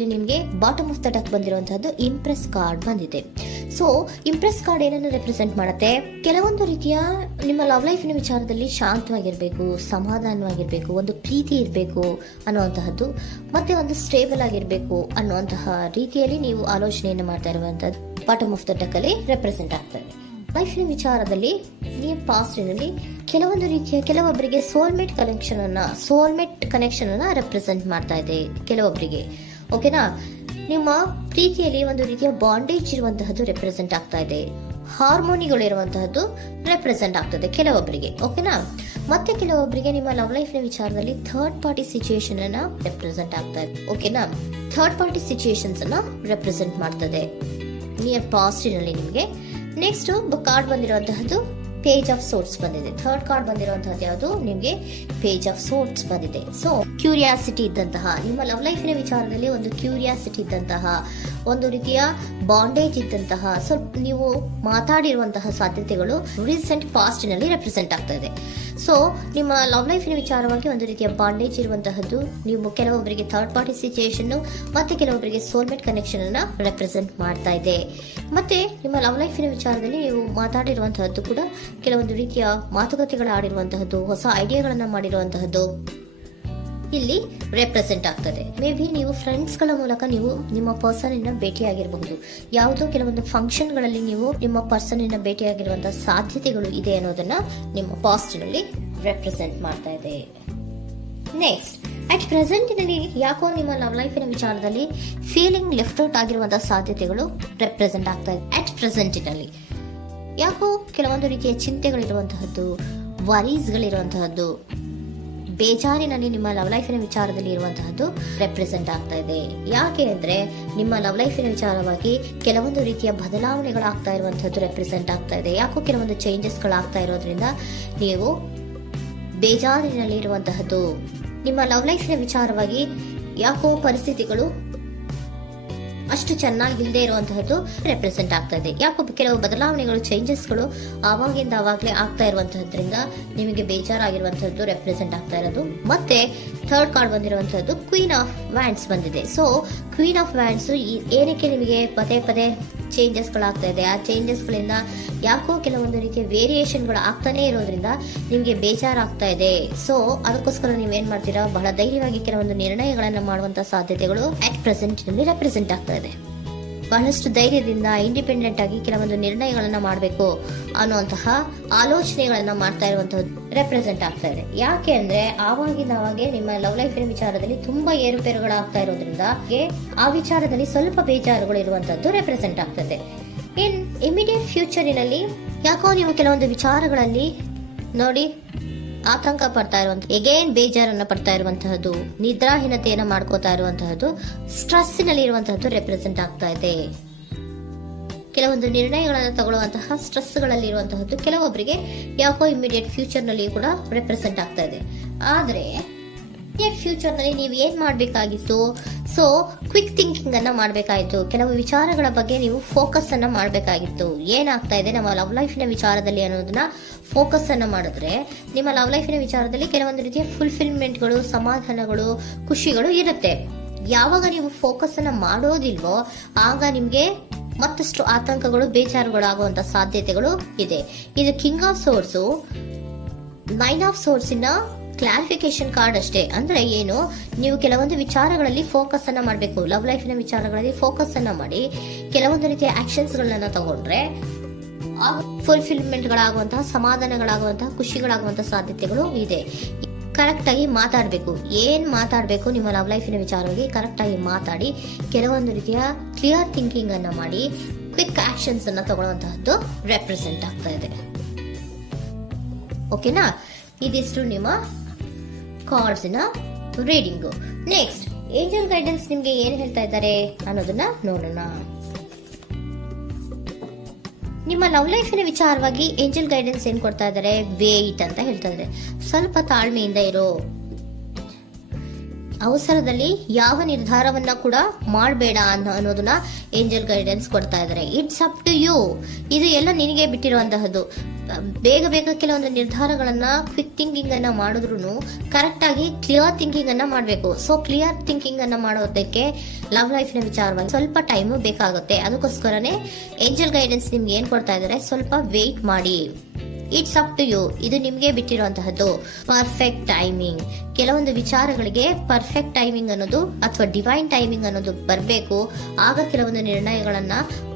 ವಿಚಾರದಲ್ಲಿ ನಿಮಗೆ bottom of the deck ಬಂದಿರುವಂತಹದ್ದು ಇಂಪ್ರೆಸ್ ಕಾರ್ಡ್ ಬಂದಿದೆ. ಸೊ ಇಂಪ್ರೆಸ್ ಕಾರ್ಡ್ ಏನನ್ನು ರೆಪ್ರೆಸೆಂಟ್ ಮಾಡುತ್ತೆ? ಕೆಲವೊಂದು ರೀತಿಯ ನಿಮ್ಮ ಲವ್ ಲೈಫಿನ ವಿಚಾರದಲ್ಲಿ ಶಾಂತವಾಗಿರ್ಬೇಕು, ಸಮಾಧಾನವಾಗಿರ್ಬೇಕು, ಒಂದು ಪ್ರೀತಿ ಇರಬೇಕು ಅನ್ನುವಂತಹದ್ದು, ಮತ್ತೆ ಒಂದು ಸ್ಟೇಬಲ್ ಆಗಿರ್ಬೇಕು ಅನ್ನುವಂತಹ ರೀತಿಯಲ್ಲಿ ನೀವು ಆಲೋಚನೆಯನ್ನು ಮಾಡ್ತಾ ಇರುವಂತದ್ದು ಬಾಟಮ್ ಆಫ್ ದ ಡೆಕ್ ಅಲ್ಲಿ ರೆಪ್ರೆಸೆಂಟ್ ಆಗ್ತದೆ. ಲೈಫಿನ ವಿಚಾರದಲ್ಲಿ ನೀವು ಪಾಸ್ಟಿನಲ್ಲಿ ಕೆಲವೊಂದು ರೀತಿಯ ಕೆಲವೊಬ್ಬರಿಗೆ ಸೋಲ್ಮೇಟ್ ಕನೆಕ್ಷನ್ ಅನ್ನ ರೆಪ್ರೆಸೆಂಟ್ ಮಾಡ್ತಾ ಇದೆ ಕೆಲವೊಬ್ಬರಿಗೆ. ಓಕೆನಾ? ನಿಮ್ಮ ಪ್ರೀತಿಯಲ್ಲಿ ಒಂದು ರೀತಿಯ ಬಾಂಡೇಜ್ ಇರುವಂತಹದ್ದು ರೆಪ್ರೆಸೆಂಟ್ ಆಗ್ತಾ ಇದೆ. ಹಾರ್ಮೋನಿಗಳು ಇರುವಂತಹದ್ದು ರೆಪ್ರೆಸೆಂಟ್ ಆಗ್ತದೆ ಕೆಲವೊಬ್ಬರಿಗೆ. ಓಕೆನಾ? ಮತ್ತೆ ಕೆಲವೊಬ್ಬರಿಗೆ ನಿಮ್ಮ ಲವ್ ಲೈಫ್ ನ ವಿಚಾರದಲ್ಲಿ ಥರ್ಡ್ ಪಾರ್ಟಿ ಸಿಚುಯೇಷನ್ ಅನ್ನ ರೆಪ್ರೆಸೆಂಟ್ ಆಗ್ತಾ ಇದೆ. ಓಕೆನಾ? ಥರ್ಡ್ ಪಾರ್ಟಿ ಸಿಚುಯೇಷನ್ಸ್ ಅನ್ನ ರೆಪ್ರೆಸೆಂಟ್ ಮಾಡ್ತದೆ ನಿಯರ್ ಪಾಸ್ಟಿನಲ್ಲಿ ನಿಮಗೆ. ನೆಕ್ಸ್ಟ್ ಕಾರ್ಡ್ ಬಂದಿರುವಂತಹದ್ದು ಪೇಜ್ ಆಫ್ ಸೋರ್ಟ್ಸ್ ಬಂದಿದೆ. ಥರ್ಡ್ ಕಾರ್ಡ್ ಬಂದಿರುವಂತಹದ್ದು ಯಾವುದು? ನಿಮಗೆ ಪೇಜ್ ಆಫ್ ಸೋರ್ಟ್ಸ್ ಬಂದಿದೆ. ಸೊ ಕ್ಯೂರಿಯಾಸಿಟಿ ಇದ್ದಂತಹ, ನಿಮ್ಮ ಲವ್ ಲೈಫಿನ ವಿಚಾರದಲ್ಲಿ ಒಂದು ಕ್ಯೂರಿಯಾಸಿಟಿ ಇದ್ದಂತಹ, ಒಂದು ರೀತಿಯ ಬಾಂಡೇಜ್ ಇದ್ದಂತಹ, ಸ್ವಲ್ಪ ನೀವು ಮಾತಾಡಿರುವಂತಹ ಸಾಧ್ಯತೆಗಳು ರೀಸೆಂಟ್ ಪಾಸ್ಟಿನಲ್ಲಿ ರೆಪ್ರೆಸೆಂಟ್ ಆಗ್ತಾ ಇದೆ. ಸೊ ನಿಮ್ಮ ಲವ್ ಲೈಫಿನ ವಿಚಾರವಾಗಿ ಒಂದು ರೀತಿಯ ಬಾಂಡೇಜ್ ಇರುವಂತಹದ್ದು, ನೀವು ಕೆಲವೊಬ್ಬರಿಗೆ ಥರ್ಡ್ ಪಾರ್ಟಿ ಸಿಚುಯೇಷನ್ ಮತ್ತೆ ಕೆಲವೊಬ್ಬರಿಗೆ ಸೋಲ್ಮೇಟ್ ಕನೆಕ್ಷನ್ ಅನ್ನ ರೆಪ್ರೆಸೆಂಟ್ ಮಾಡ್ತಾ ಇದೆ. ಮತ್ತೆ ನಿಮ್ಮ ಲವ್ ಲೈಫಿನ ವಿಚಾರದಲ್ಲಿ ನೀವು ಮಾತಾಡಿರುವಂತಹದ್ದು ಕೂಡ ಕೆಲವೊಂದು ರೀತಿಯ ಮಾತುಕತೆಗಳು ಆಡಿರುವಂತಹದ್ದು, ಹೊಸ ಐಡಿಯಾಗಳನ್ನ ಮಾಡಿರುವಂತಹದ್ದು ಇಲ್ಲಿ ರೆಪ್ರೆಸೆಂಟ್ ಆಗ್ತದೆ. ಮೇ ಬಿ ನೀವು ಫ್ರೆಂಡ್ಸ್ ಗಳ ಮೂಲಕ ನೀವು ನಿಮ್ಮ ಪರ್ಸನ್ ಅನ್ನ ಭೇಟಿಯಾಗಿರಬಹುದು. ಯಾವುದೋ ಕೆಲವೊಂದು ಫಂಕ್ಷನ್ ಗಳಲ್ಲಿ ನೀವು ನಿಮ್ಮ ಪರ್ಸನ್ ಅನ್ನ ಭೇಟಿಯಾಗಿರುವಂತಹ ಸಾಧ್ಯತೆಗಳು ಇದೆ ಅನ್ನೋದನ್ನ ನಿಮ್ಮ ಪಾಸ್ಟ್ ನಲ್ಲಿ ರೆಪ್ರೆಸೆಂಟ್ ಮಾಡ್ತಾ ಇದೆ. ನೆಕ್ಸ್ಟ್, ಅಟ್ ಪ್ರೆಸೆಂಟ್ ನಲ್ಲಿ ಯಾಕೋ ನಿಮ್ಮ ಲವ್ ಲೈಫಿನ ವಿಚಾರದಲ್ಲಿ ಫೀಲಿಂಗ್ ಲೆಫ್ಟ್ ಔಟ್ ಆಗಿರುವಂತಹ ಸಾಧ್ಯತೆಗಳು ರೆಪ್ರೆಸೆಂಟ್ ಆಗ್ತಾ ಇದೆ. ಅಟ್ ಪ್ರೆಸೆಂಟ್ ನಲ್ಲಿ ಯಾಕೋ ಕೆಲವೊಂದು ರೀತಿಯ ಚಿಂತೆಗಳಿರುವಂತಹದ್ದು, ವರೀಸ್ಗಳಿರುವಂತಹದ್ದು, ಬೇಜಾರಿನಲ್ಲಿ ನಿಮ್ಮ ಲವ್ ಲೈಫಿನ ವಿಚಾರದಲ್ಲಿ ಇರುವಂತಹದ್ದು ರೆಪ್ರೆಸೆಂಟ್ ಆಗ್ತಾ ಇದೆ. ಯಾಕೆ ಅಂದ್ರೆ ನಿಮ್ಮ ಲವ್ ಲೈಫಿನ ವಿಚಾರವಾಗಿ ಕೆಲವೊಂದು ರೀತಿಯ ಬದಲಾವಣೆಗಳಾಗ್ತಾ ಇರುವಂತಹದ್ದು ರೆಪ್ರೆಸೆಂಟ್ ಆಗ್ತಾ ಇದೆ. ಯಾಕೋ ಕೆಲವೊಂದು ಚೇಂಜಸ್ಗಳಾಗ್ತಾ ಇರೋದ್ರಿಂದ ನೀವು ಬೇಜಾರಿನಲ್ಲಿ ಇರುವಂತಹದ್ದು. ನಿಮ್ಮ ಲವ್ ಲೈಫಿನ ವಿಚಾರವಾಗಿ ಯಾಕೋ ಪರಿಸ್ಥಿತಿಗಳು ಅಷ್ಟು ಚೆನ್ನಾಗಿಲ್ಲದೆ ಇರುವಂತಹದ್ದು ರೆಪ್ರೆಸೆಂಟ್ ಆಗ್ತಾ ಇದೆ. ಯಾಕೋ ಕೆಲವು ಬದಲಾವಣೆಗಳು, ಚೇಂಜಸ್ಗಳು ಆವಾಗಿಂದ ಆವಾಗಲೇ ಆಗ್ತಾ ಇರುವಂತಹದ್ರಿಂದ ನಿಮಗೆ ಬೇಜಾರಾಗಿರುವಂತಹದ್ದು ರೆಪ್ರೆಸೆಂಟ್ ಆಗ್ತಾ ಇರೋದು. ಮತ್ತೆ ಥರ್ಡ್ ಕಾರ್ಡ್ ಬಂದಿರುವಂತಹದ್ದು ಕ್ವೀನ್ ಆಫ್ ವ್ಯಾಂಡ್ಸ್ ಬಂದಿದೆ. ಸೊ ಕ್ವೀನ್ ಆಫ್ ವ್ಯಾಂಡ್ಸ್ ಏನಕ್ಕೆ ನಿಮಗೆ ಪದೇ ಪದೇ ಚೇಂಜಸ್ಗಳಾಗ್ತಾ ಇದೆ? ಆ ಚೇಂಜಸ್ಗಳಿಂದ ಯಾಕೋ ಕೆಲವೊಂದು ರೀತಿಯ ವೇರಿಯೇಷನ್ಗಳು ಆಗ್ತಾನೆ ಇರೋದ್ರಿಂದ ನಿಮಗೆ ಬೇಜಾರಾಗ್ತಾ ಇದೆ. ಸೊ ಅದಕ್ಕೋಸ್ಕರ ನೀವೇನ್ ಮಾಡ್ತೀರಾ? ಬಹಳ ಧೈರ್ಯವಾಗಿ ಕೆಲವೊಂದು ನಿರ್ಣಯಗಳನ್ನ ಮಾಡುವಂತಹ ಸಾಧ್ಯತೆಗಳು ಅಟ್ ಪ್ರೆಸೆಂಟ್ ನಲ್ಲಿ ರೆಪ್ರೆಸೆಂಟ್ ಆಗ್ತಾ ಇದೆ. ಬಹಳಷ್ಟು ಧೈರ್ಯದಿಂದ ಇಂಡಿಪೆಂಡೆಂಟ್ ಆಗಿ ಕೆಲವೊಂದು ನಿರ್ಣಯಗಳನ್ನ ಮಾಡಬೇಕು ಅನ್ನುವಂತಹ ಆಲೋಚನೆಗಳನ್ನ ಮಾಡ್ತಾ ಇರುವಂತಹದ್ದು ರೆಪ್ರೆಸೆಂಟ್ ಆಗ್ತಾ ಇದೆ. ಯಾಕೆ ಅಂದ್ರೆ ಆವಾಗಿಂದಾಗೆ ನಿಮ್ಮ ಲವ್ ಲೈಫಿನ ವಿಚಾರದಲ್ಲಿ ತುಂಬಾ ಏರುಪೇರುಗಳಾಗ್ತಾ ಇರೋದ್ರಿಂದ ಆ ವಿಚಾರದಲ್ಲಿ ಸ್ವಲ್ಪ ಬೇಜಾರುಗಳು ಇರುವಂತದ್ದು ರೆಪ್ರೆಸೆಂಟ್ ಆಗ್ತದೆ. ಇನ್ ಇಮಿಡಿಯೇಟ್ ಫ್ಯೂಚರಿನಲ್ಲಿ ಯಾಕೋ ನೀವು ಕೆಲವೊಂದು ವಿಚಾರಗಳಲ್ಲಿ ನೋಡಿ ಆತಂಕ ಪಡ್ತಾ ಇರುವಂತಹ, ಎಗೇನ್ ಬೇಜಾರನ್ನ ಪಡ್ತಾ ಇರುವಂತಹದ್ದು, ನಿದ್ರಾಹೀನತೆಯನ್ನ ಮಾಡ್ಕೋತಾ ಇರುವಂತಹದ್ದು, ಸ್ಟ್ರೆಸ್ಸಿನಲ್ಲಿ ಇರುವಂತಹದ್ದು ರೆಪ್ರೆಸೆಂಟ್ ಆಗ್ತಾ ಇದೆ. ಕೆಲವೊಂದು ನಿರ್ಣಯಗಳನ್ನು ತಗೊಳ್ಳುವಂತಹ ಸ್ಟ್ರೆಸ್ಗಳಲ್ಲಿ ಇರುವಂತಹದ್ದು ಕೆಲವೊಬ್ಬರಿಗೆ ಯಾಕೋ ಇಮಿಡಿಯೇಟ್ ಫ್ಯೂಚರ್ ನಲ್ಲಿ ಕೂಡ ರೆಪ್ರೆಸೆಂಟ್ ಆಗ್ತಾ ಇದೆ. ಆದ್ರೆ ಫ್ಯೂಚರ್ ನಲ್ಲಿ ನೀವು ಏನ್ ಮಾಡ್ಬೇಕಾಗಿತ್ತು? ಸೊ ಕ್ವಿಕ್ ಥಿಂಕಿಂಗ್ ಅನ್ನ ಮಾಡ್ಬೇಕಾಗಿತ್ತು. ಕೆಲವು ವಿಚಾರಗಳ ಬಗ್ಗೆ ನೀವು ಫೋಕಸ್ ಅನ್ನ ಮಾಡ್ಬೇಕಾಗಿತ್ತು. ಏನಾಗ್ತಾ ಇದೆ ನಮ್ಮ ಲವ್ ಲೈಫಿನ ವಿಚಾರದಲ್ಲಿ ಅನ್ನೋದನ್ನ ಫೋಕಸ್ ಅನ್ನ ಮಾಡಿದ್ರೆ ನಿಮ್ಮ ಲವ್ ಲೈಫಿನ ವಿಚಾರದಲ್ಲಿ ಕೆಲವೊಂದು ರೀತಿಯ ಫುಲ್ಫಿಲ್ಮೆಂಟ್ಗಳು, ಸಮಾಧಾನಗಳು, ಖುಷಿಗಳು ಇರುತ್ತೆ. ಯಾವಾಗ ನೀವು ಫೋಕಸ್ ಅನ್ನ ಮಾಡೋದಿಲ್ವೋ ಆಗ ನಿಮ್ಗೆ ಮತ್ತಷ್ಟು ಆತಂಕಗಳು, ಬೇಜಾರುಗಳು ಆಗುವಂತ ಸಾಧ್ಯತೆಗಳು ಇದೆ. ಇದು king of swords, nine of swords ಇನ್ನ ಕ್ಲಾರಿಫಿಕೇಶನ್ ಕಾರ್ಡ್ ಅಷ್ಟೇ. ಅಂದ್ರೆ ಏನು? ನೀವು ಕೆಲವೊಂದು ವಿಚಾರಗಳಲ್ಲಿ ಫೋಕಸ್ ಅನ್ನ ಮಾಡಬೇಕು. ಲವ್ ಲೈಫಿನ ವಿಚಾರಗಳಲ್ಲಿ ಫೋಕಸ್ ಅನ್ನ ಮಾಡಿ ಕೆಲವೊಂದು ರೀತಿಯ ಆಕ್ಷನ್ಸ್ ಗಳನ್ನ ತಗೊಂಡ್ರೆ ಫುಲ್ಫಿಲ್ಮೆಂಟ್ ಗಳಾಗುವಂತಹ, ಸಮಾಧಾನಗಳಾಗುವಂತಹ, ಖುಷಿಗಳಾಗುವಂತಹ ಸಾಧ್ಯತೆಗಳು ಇದೆ. ಕರೆಕ್ಟ್ ಆಗಿ ಮಾತಾಡಬೇಕು. ಏನ್ ಮಾತಾಡಬೇಕು ನಿಮ್ಮ ಲವ್ ಲೈಫಿನ ವಿಚಾರವಾಗಿ ಕರೆಕ್ಟ್ ಆಗಿ ಮಾತಾಡಿ ಕೆಲವೊಂದು ರೀತಿಯ ಕ್ಲಿಯರ್ ಥಿಂಕಿಂಗ್ ಅನ್ನ ಮಾಡಿ ಕ್ವಿಕ್ ಆಕ್ಷನ್ಸ್ ಅನ್ನ ತಗೊಳ್ಳುವಂತಹದ್ದು ರೆಪ್ರೆಸೆಂಟ್ ಆಗ್ತಾ ಇದೆ. ಓಕೆನಾ? ಇದಿಷ್ಟು ನಿಮ್ಮ ಕಾರ್ಡ್ಸ್ ನ ರೀಡಿಂಗು. ನೆಕ್ಸ್ಟ್, ಏಂಜಲ್ ಗೈಡೆನ್ಸ್ ನಿಮ್ಗೆ ಏನ್ ಹೇಳ್ತಾ ಇದ್ದಾರೆ ಅನ್ನೋದನ್ನ ನೋಡೋಣ. ನಿಮ್ಮ ಲವ್ ಲೈಫಿನ ವಿಚಾರವಾಗಿ ಏಂಜಲ್ ಗೈಡೆನ್ಸ್ ಏನ್ ಕೊಡ್ತಾ ಇದ್ದಾರೆ? ವೇಟ್ ಅಂತ ಹೇಳ್ತಾ ಇದ್ದಾರೆ. ಸ್ವಲ್ಪ ತಾಳ್ಮೆಯಿಂದ ಇರೋ. ಅವಸರದಲ್ಲಿ ಯಾವ ನಿರ್ಧಾರವನ್ನ ಕೂಡ ಮಾಡಬೇಡ ಅನ್ನೋದನ್ನ ಏಂಜಲ್ ಗೈಡೆನ್ಸ್ ಕೊಡ್ತಾ ಇದ್ದಾರೆ. It's up to you. ಇದು ಎಲ್ಲ ನಿನಗೆ ಬಿಟ್ಟಿರುವಂತಹದ್ದು. ಬೇಗ ಬೇಗ ಕೆಲವೊಂದು ನಿರ್ಧಾರಗಳನ್ನ ಕ್ವಿಕ್ ಥಿಂಕಿಂಗ್ ಅನ್ನ ಮಾಡಿದ್ರು ಕರೆಕ್ಟ್ ಆಗಿ ಕ್ಲಿಯರ್ ಥಿಂಕಿಂಗ್ ಅನ್ನ ಮಾಡಬೇಕು. ಸೊ ಕ್ಲಿಯರ್ ಥಿಂಕಿಂಗ್ ಅನ್ನ ಮಾಡೋದಕ್ಕೆ ಲವ್ ಲೈಫ್ ನ ವಿಚಾರವಾಗಿ ಸ್ವಲ್ಪ ಟೈಮು ಬೇಕಾಗುತ್ತೆ. ಅದಕ್ಕೋಸ್ಕರನೇ ಏಂಜಲ್ ಗೈಡೆನ್ಸ್ ನಿಮ್ಗೆ ಏನ್ ಕೊಡ್ತಾ ಇದ್ದಾರೆ, ಸ್ವಲ್ಪ ವೇಟ್ ಮಾಡಿ. It's up to you. ಇದು ನಿಮ್ಗೆ ಬಿಟ್ಟಿರುವಂತಹದ್ದು. Perfect timing. ಕೆಲವೊಂದು ವಿಚಾರಗಳಿಗೆ ಪರ್ಫೆಕ್ಟ್ ಟೈಮಿಂಗ್ ಅನ್ನೋದು ಅಥವಾ ಡಿವೈನ್ ಟೈಮಿಂಗ್ ಅನ್ನೋದು ಬರಬೇಕು. ಆಗ ಕೆಲವೊಂದು ನಿರ್ಣಯಗಳನ್ನ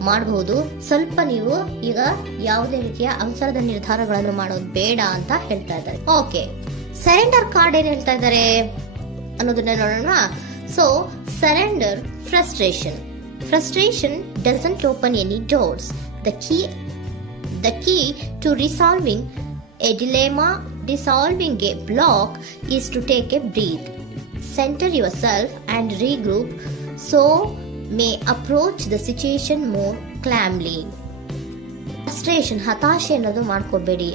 ಮಾಡಬಹುದು. ಸ್ವಲ್ಪ ನೀವು ಈಗ ಯಾವುದೇ ರೀತಿಯ ಅವಸರದ ನಿರ್ಧಾರಗಳನ್ನು ಮಾಡೋದು ಬೇಡ ಅಂತ ಹೇಳ್ತಾ ಇದ್ದಾರೆ. ಓಕೆ, ಸರೆಂಡರ್ ಕಾರ್ಡ್ ಏನ್ ಹೇಳ್ತಾ ಇದ್ದಾರೆ ಅನ್ನೋದನ್ನ ನೋಡೋಣ. So surrender frustration doesn't open any doors. The key to resolving a dilemma, dissolving a block, is to take a breath, center yourself and regroup, so may approach the situation more calmly. Frustration, ಹತಾಶೆ ಅನ್ನೋದು ಮಾಡ್ಕೋಬೇಡಿ.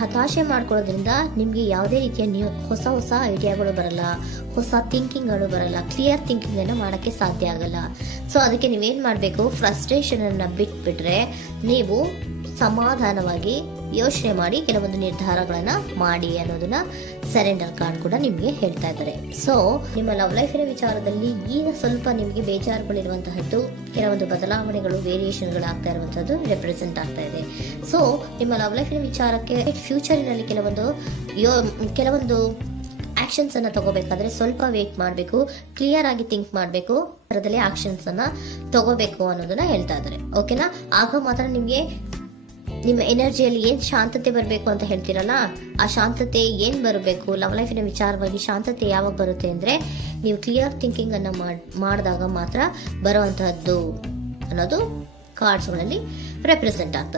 ಹತಾಶೆ ಮಾಡ್ಕೊಳ್ಳೋದ್ರಿಂದ ನಿಮ್ಗೆ ಯಾವುದೇ ರೀತಿಯ ಹೊಸ ಐಡಿಯಾಗಳು ಬರಲ್ಲ, ಹೊಸ ಥಿಂಕಿಂಗ್ಗಳು ಬರಲ್ಲ, ಕ್ಲಿಯರ್ ಥಿಂಕಿಂಗ್ ಅನ್ನ ಮಾಡಕ್ಕೆ ಸಾಧ್ಯ ಆಗಲ್ಲ. ಸೊ ಅದಕ್ಕೆ ನೀವೇನ್ ಮಾಡ್ಬೇಕು, ಫ್ರಸ್ಟ್ರೇಷನ್ ಅನ್ನ ಬಿಟ್ಬಿಟ್ರೆ ನೀವು ಸಮಾಧಾನವಾಗಿ ಯೋಚನೆ ಮಾಡಿ ಕೆಲವೊಂದು ನಿರ್ಧಾರಗಳನ್ನ ಮಾಡಿ ಅನ್ನೋದನ್ನ ಸರೆಂಡರ್ ಕಾರ್ಡ್ ಕೂಡ ನಿಮ್ಗೆ ಹೇಳ್ತಾ ಇದ್ದಾರೆ. ಸೊ ನಿಮ್ಮ ಲವ್ ಲೈಫಿನ ವಿಚಾರದಲ್ಲಿ ಈಗ ಸ್ವಲ್ಪ ನಿಮ್ಗೆ ಬೇಜಾರುಗಳಿರುವಂತಹದ್ದು, ಕೆಲವೊಂದು ಬದಲಾವಣೆಗಳು, ವೇರಿಯೇಷನ್ಗಳು ಆಗ್ತಾ ಇರುವಂತಹದ್ದು ರೆಪ್ರೆಸೆಂಟ್ ಆಗ್ತಾ ಇದೆ. ಸೊ ನಿಮ್ಮ ಲವ್ ಲೈಫಿನ ವಿಚಾರಕ್ಕೆ ಫ್ಯೂಚರಿನಲ್ಲಿ ಕೆಲವೊಂದು ಆಕ್ಷನ್ಸ್ ಅನ್ನ ತಗೋಬೇಕಾದ್ರೆ ಸ್ವಲ್ಪ ವೇಟ್ ಮಾಡಬೇಕು, ಕ್ಲಿಯರ್ ಆಗಿ ಥಿಂಕ್ ಮಾಡಬೇಕು, ಅದರಲ್ಲಿ ಆಕ್ಷನ್ಸ್ ಅನ್ನ ತಗೋಬೇಕು ಅನ್ನೋದನ್ನ ಹೇಳ್ತಾ ಇದ್ದಾರೆ. ಓಕೆನಾ? ಆಗ ಮಾತ್ರ ನಿಮ್ಗೆ ನಿಮ್ಮ ಎನರ್ಜಿಯಲ್ಲಿ ಏನ್ ಶಾಂತತೆ ಬರಬೇಕು ಅಂತ ಹೇಳ್ತೀರಲ್ಲ, ಆ ಶಾಂತತೆ ಏನ್ ಬರಬೇಕು, ಲವ್ ಲೈಫಿನ ವಿಚಾರವಾಗಿ ಶಾಂತತೆ ಯಾವಾಗ ಬರುತ್ತೆ ಅಂದ್ರೆ ನೀವು ಕ್ಲಿಯರ್ ಥಿಂಕಿಂಗ್ ಅನ್ನ ಮಾಡಿದಾಗ ಮಾತ್ರ ಬರುವಂತಹದ್ದು ಅನ್ನೋದು ಕಾರ್ಡ್ಸ್ ಗಳಲ್ಲಿ ರೆಪ್ರೆಸೆಂಟ್ ಆಗ್ತದೆ.